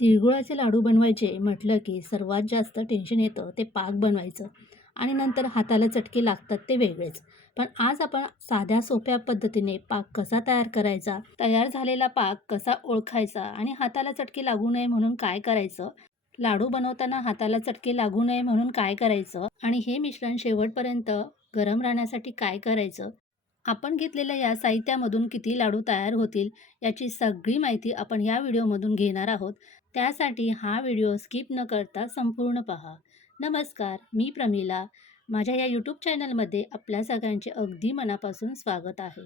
तिळगुळाचे लाडू बनवायचे म्हटलं की सर्वात जास्त टेन्शन येतं ते पाक बनवायचं. आणि नंतर हाताला चटके लागतात ते वेगळेच. पण आज आपण साध्या सोप्या पद्धतीने पाक कसा तयार करायचा तयार झालेला पाक कसा ओळखायचा आणि हाताला चटके लागू नये म्हणून काय करायचं लाडू बनवताना हाताला चटके लागू नये म्हणून काय करायचं आणि हे मिश्रण शेवटपर्यंत गरम राहण्यासाठी काय करायचं आपण घेतलेल्या या साहित्यामधून किती लाडू तयार होतील याची सगळी माहिती आपण या व्हिडिओमधून घेणार आहोत. त्यासाठी हा व्हिडिओ स्किप न करता संपूर्ण पहा. नमस्कार मी प्रमिला. माझ्या या यूट्यूब चॅनलमध्ये आपल्या सगळ्यांचे अगदी मनापासून स्वागत आहे.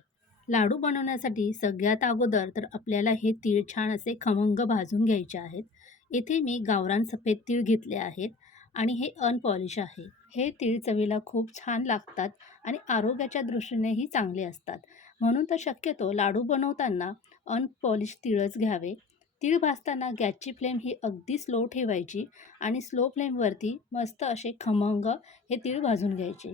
लाडू बनवण्यासाठी सगळ्यात अगोदर तर आपल्याला हे तीळ छान असे खमंग भाजून घ्यायचे आहेत. येथे मी गावरान सफेद तीळ घेतले आहेत आणि हे अनपॉलिश आहे. हे तीळ चवीला खूप छान लागतात आणि आरोग्याच्या दृष्टीनेही चांगले असतात. म्हणून तर शक्यतो लाडू बनवताना अनपॉलिश तिळच घ्यावे. तीळ भाजताना गॅसची फ्लेम ही अगदी स्लो ठेवायची आणि स्लो फ्लेमवरती मस्त असे खमंग हे तीळ भाजून घ्यायचे.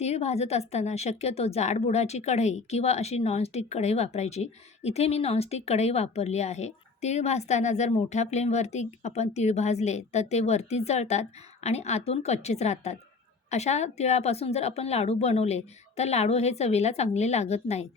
तीळ भाजत असताना शक्यतो जाड बुडाची कढई किंवा अशी नॉनस्टिक कढई वापरायची. इथे मी नॉनस्टिक कढई वापरली आहे. तीळ भाजताना जर मोठ्या फ्लेमवरती आपण तीळ भाजले तर ते वरतीच जळतात आणि आतून कच्चेच राहतात. अशा तिळापासून जर आपण लाडू बनवले तर लाडू हे चवीला चांगले लागत नाहीत.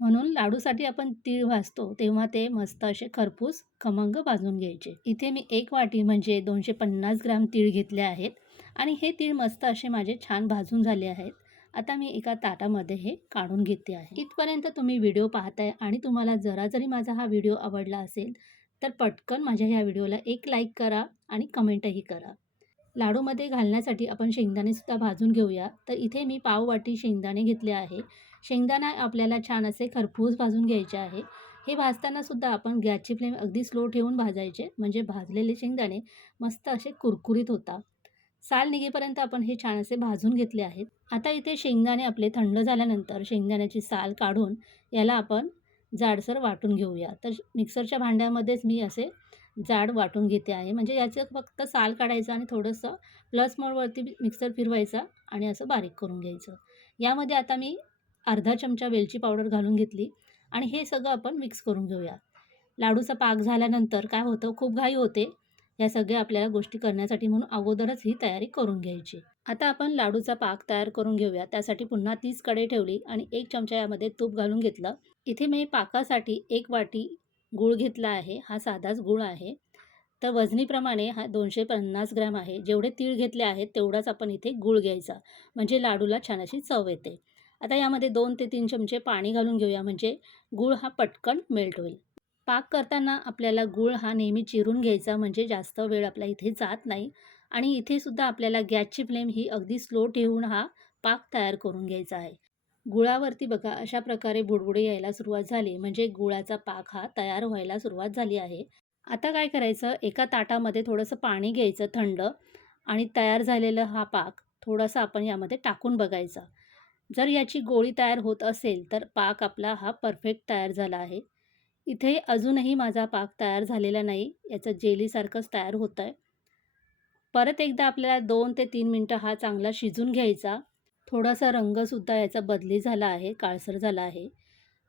म्हणून लाडूसाठी आपण तीळ भाजतो तेव्हा ते मस्त असे खरपूस खमंग भाजून घ्यायचे. इथे मी एक वाटी म्हणजे दोनशे पन्नास ग्राम तीळ घेतले आहेत आणि हे तीळ मस्त असे माझे छान भाजून झाले आहेत. आता मी एका ताटामध्ये हे काढून घेते आहे. इथपर्यंत तुम्ही व्हिडिओ पाहताय आणि तुम्हाला जरा जरी माझा हा व्हिडिओ आवडला असेल तर पटकन माझ्या ह्या व्हिडिओला एक लाईक करा आणि कमेंटही करा. लाडूमध्ये घालण्यासाठी आपण शेंगदाणेसुद्धा भाजून घेऊया. तर इथे मी पाव वाटी शेंगदाणे घेतले आहे. शेंगदाणा आपल्याला छान असे खरपूस भाजून घ्यायचे आहे. हे भाजताना सुद्धा आपण गॅसची फ्लेम अगदी स्लो ठेवून भाजायचे म्हणजे भाजलेले शेंगदाणे मस्त असे कुरकुरीत होता साल निघेपर्यंत आपण हे छान असे भाजून घेतले आहेत. आता इथे शेंगदाणे आपले थंड झाल्यानंतर शेंगदाण्याची साल काढून याला आपण जाडसर वाटून घेऊया. तर मिक्सरच्या भांड्यामध्येच मी असे जाड वाटून घेते आहे. म्हणजे याचं फक्त साल काढायचं आणि थोडंसं प्लस मोडवरती मिक्सर फिरवायचा आणि असं बारीक करून घ्यायचं. यामध्ये आता मी अर्धा चमचा वेलची पावडर घालून घेतली आणि हे सगळं आपण मिक्स करून घेऊया लाडूचा पाक झाल्यानंतर काय होतं? खूप घाई होते. या सगळ्या आपल्याला गोष्टी करण्यासाठी म्हणून अगोदरच ही तयारी करून घ्यायची. आता आपण लाडूचा पाक तयार करून घेऊया. त्यासाठी पुन्हा तीच कढई ठेवली आणि एक चमचा यामध्ये तूप घालून घेतलं. इथे मी पाकासाठी एक वाटी गूळ घेतला आहे. हा साधाच गूळ आहे. तर वजनीप्रमाणे हा दोनशे पन्नास ग्रॅम आहे. जेवढे तीळ घेतले आहेत तेवढाच आपण इथे गूळ घ्यायचा. म्हणजे लाडूला छान अशी चव येते. आता यामध्ये दोन ते तीन चमचे पाणी घालून घेऊया. म्हणजे गूळ हा पटकन मेल्ट होईल. पाक करताना आपल्याला गूळ हा नेहमी चिरून घ्यायचा. म्हणजे जास्त वेळ आपला इथे जात नाही. आणि इथेसुद्धा आपल्याला गॅसची फ्लेम ही अगदी स्लो ठेवून हा पाक तयार करून घ्यायचा आहे. गुळावरती बघा अशा प्रकारे बुडबुडे यायला सुरुवात झाली. म्हणजे गुळाचा पाक हा तयार व्हायला सुरुवात झाली आहे. आता काय करायचं? एका ताटामध्ये थोडंसं पाणी घ्यायचं थंड आणि तयार झालेलं हा पाक थोडासा आपण यामध्ये टाकून बघायचा. जर याची गोळी तयार होत असेल तर पाक आपला हा परफेक्ट तयार झाला आहे. इथे अजूनही माझा पाक तयार झालेला नाही याचं जेलीसारखंच तयार होतं आहे परत एकदा आपल्याला दोन ते तीन मिनटं हा चांगला शिजून घ्यायचा. थोडासा रंगसुद्धा याचा बदली झाला आहे काळसर झाला आहे.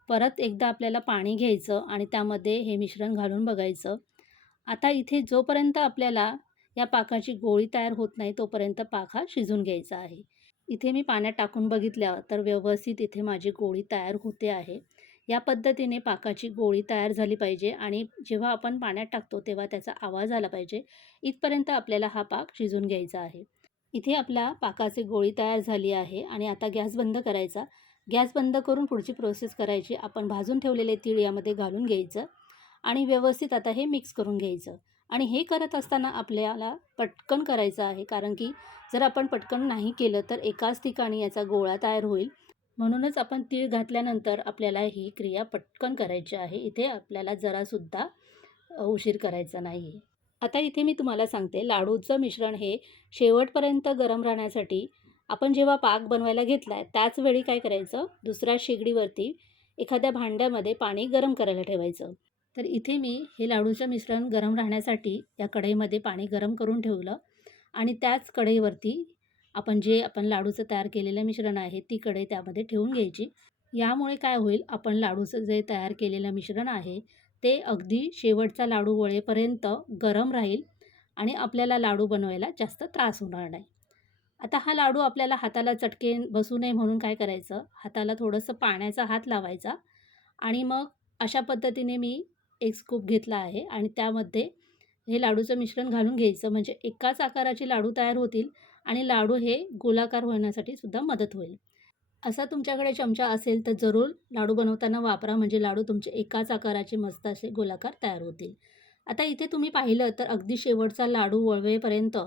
परत एकदा आपल्याला पाणी घ्यायचं आणि त्यामध्ये हे मिश्रण घालून बघायचं. आता इथे जोपर्यंत आपल्याला या पाकाची गोळी तयार होत नाही तोपर्यंत पाक हा शिजून घ्यायचा आहे. इथे मी पाण्यात टाकून बघितल्या तर व्यवस्थित इथे माझी गोळी तयार होते आहे. या पद्धतीने पाकाची गोळी तयार झाली पाहिजे आणि जेव्हा आपण पाण्यात टाकतो तेव्हा त्याचा आवाज आला पाहिजे. इथपर्यंत आपल्याला हा पाक शिजून घ्यायचा आहे. इथे आपला पाकाची गोळी तयार झाली आहे आणि आता गॅस बंद करायचा. गॅस बंद करून पुढची प्रोसेस करायची. आपण भाजून ठेवलेले तीळ यामध्ये घालून घ्यायचं आणि व्यवस्थित आता हे मिक्स करून घ्यायचं. आणि हे करत असताना आपल्याला पटकन करायचं आहे कारण की जर आपण पटकन नाही केलं तर एकाच ठिकाणी याचा गोळा तयार होईल. म्हणूनच आपण तीळ घातल्यानंतर आपल्याला ही क्रिया पटकन करायची आहे. इथे आपल्याला जरासुद्धा उशीर करायचा नाही आहे आता इथे मी तुम्हाला सांगते लाडूचं मिश्रण हे शेवटपर्यंत गरम राहण्यासाठी आपण जेव्हा पाक बनवायला घेतला आहे त्याचवेळी काय करायचं? दुसऱ्या शेगडीवरती एखाद्या भांड्यामध्ये पाणी गरम करायला ठेवायचं. तर इथे मी हे लाडूचं मिश्रण गरम राहण्यासाठी या कढईमध्ये पाणी गरम करून ठेवलं. आणि त्याच कढईवरती आपण जे आपण लाडूचं तयार केलेलं मिश्रण आहे ती कढई त्यामध्ये ठेवून घ्यायची. यामुळे काय होईल आपण लाडूचं जे तयार केलेलं मिश्रण आहे ते अगदी शेवटचा लाडू वळेपर्यंत गरम राहील आणि आपल्याला लाडू बनवायला जास्त त्रास होणार नाही. आता हा लाडू आपल्याला हाताला चटके बसू नये म्हणून काय करायचं हाताला थोडंसं पाण्याचा हात लावायचा आणि मग अशा पद्धतीने मी एक स्कूप घेतला आहे आणि त्यामध्ये हे लाडूचं मिश्रण घालून घ्यायचं. म्हणजे एकाच आकाराचे लाडू तयार होतील आणि लाडू हे गोलाकार होण्यासाठी सुद्धा मदत होईल. असा तुमच्याकडे चमचा असेल तर जरूर लाडू बनवताना वापरा. म्हणजे लाडू तुमचे एकाच आकाराचे मस्त असे गोलाकार तयार होतील. आता इथे तुम्ही पाहिलं तर अगदी शेवटचा लाडू वळवेपर्यंत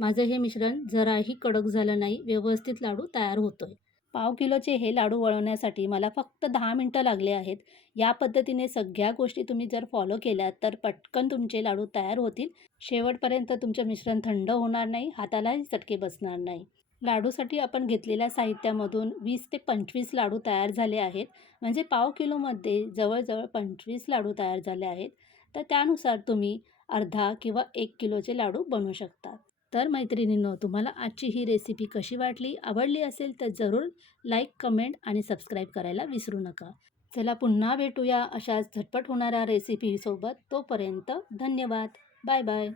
माझं हे मिश्रण जराही कडक झालं नाही. व्यवस्थित लाडू तयार होतो आहे पाव किलोचे हे लाडू वळवण्यासाठी मला फक्त दहा मिनटं लागले आहेत. या पद्धतीने सगळ्या गोष्टी तुम्ही जर फॉलो केल्यात तर पटकन तुमचे लाडू तयार होतील. शेवटपर्यंत तुमचं मिश्रण थंड होणार नाही हातालाही चटके बसणार नाही. लाडूसाठी आपण घेतलेल्या साहित्यामधून वीस ते पंचवीस लाडू तयार झाले आहेत. म्हणजे पाव किलोमध्ये जवळजवळ पंचवीस लाडू तयार झाले आहेत. तर त्यानुसार तुम्ही अर्धा किंवा एक किलोचे लाडू बनवू शकता. तर मैत्रिणींनो तुम्हाला आजची ही रेसिपी कशी वाटली आवडली असेल तर जरूर लाईक कमेंट आणि सबस्क्राईब करायला विसरू नका. चला पुन्हा भेटूया अशाच झटपट होणाऱ्या रेसिपीसोबत तोपर्यंत धन्यवाद. Bye bye